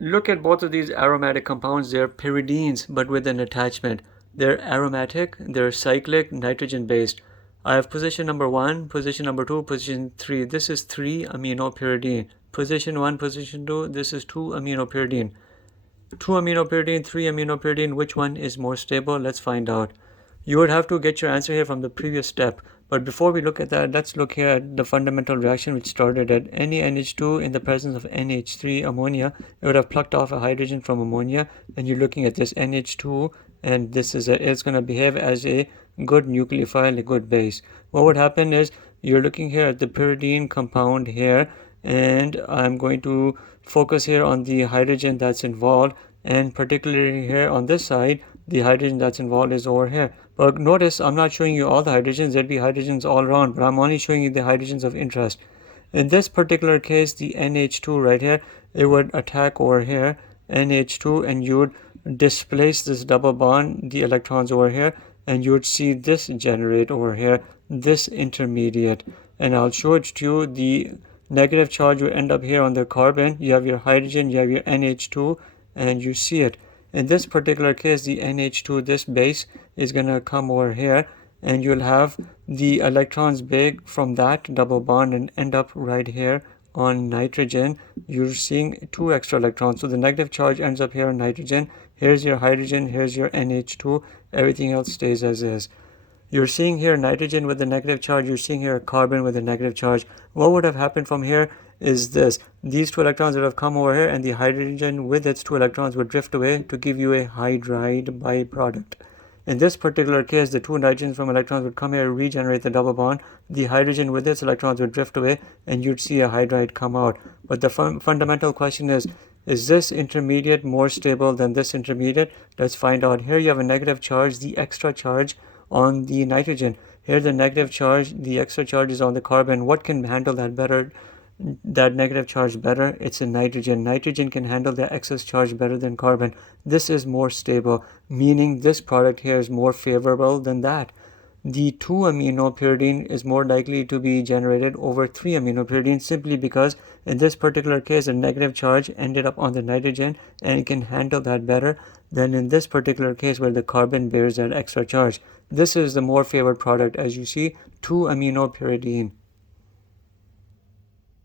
Look at both of these aromatic compounds. They're pyridines, but with an attachment. They're aromatic, they're cyclic, nitrogen based. I have position number 1, position number 2, position 3. This is 3 amino pyridine. Position 1, position 2, this is 2 amino pyridine. 2 amino pyridine, 3 amino pyridine, which one is more stable? Let's find out. You would have to get your answer here from the previous step. But before we look at that, let's look here at the fundamental reaction which started at any NH2 in the presence of NH3 ammonia. It would have plucked off a hydrogen from ammonia, and you're looking at this NH2, and it's going to behave as a good nucleophile, a good base. What would happen is you're looking here at the pyridine compound here, and I'm going to focus here on the hydrogen that's involved, and particularly here on this side, the hydrogen that's involved is over here. But notice I'm not showing you all the hydrogens. There'd be hydrogens all around, but I'm only showing you the hydrogens of interest. In this particular case, the NH2 right here, it would attack over here, NH2, and you would displace this double bond, the electrons over here, and you would see this generate over here, this intermediate. And I'll show it to you. The negative charge will end up here on the carbon. You have your hydrogen, you have your NH2, and you see it. In this particular case, the NH2, this base, is going to come over here, and you'll have the electrons break from that double bond and end up right here on nitrogen. You're seeing 2 extra electrons. So the negative charge ends up here on nitrogen. Here's your hydrogen, here's your NH2. Everything else stays as is. You're seeing here nitrogen with a negative charge. You're seeing here carbon with a negative charge. What would have happened from here is this. These 2 electrons would have come over here, and the hydrogen with its 2 electrons would drift away to give you a hydride byproduct. In this particular case, the 2 nitrogens from electrons would come here, regenerate the double bond. The hydrogen with its electrons would drift away, and you'd see a hydride come out. But the fundamental question is this intermediate more stable than this intermediate? Let's find out. Here you have a negative charge, the extra charge on the nitrogen. Here the negative charge, the extra charge is on the carbon. What can handle that better? That negative charge better? It's a nitrogen. Nitrogen can handle the excess charge better than carbon. This is more stable, meaning this product here is more favorable than that. The 2 amino pyridine is more likely to be generated over 3 amino pyridine, simply because in this particular case, a negative charge ended up on the nitrogen, and it can handle that better than in this particular case where the carbon bears that extra charge. This is the more favored product, as you see, 2 amino pyridine.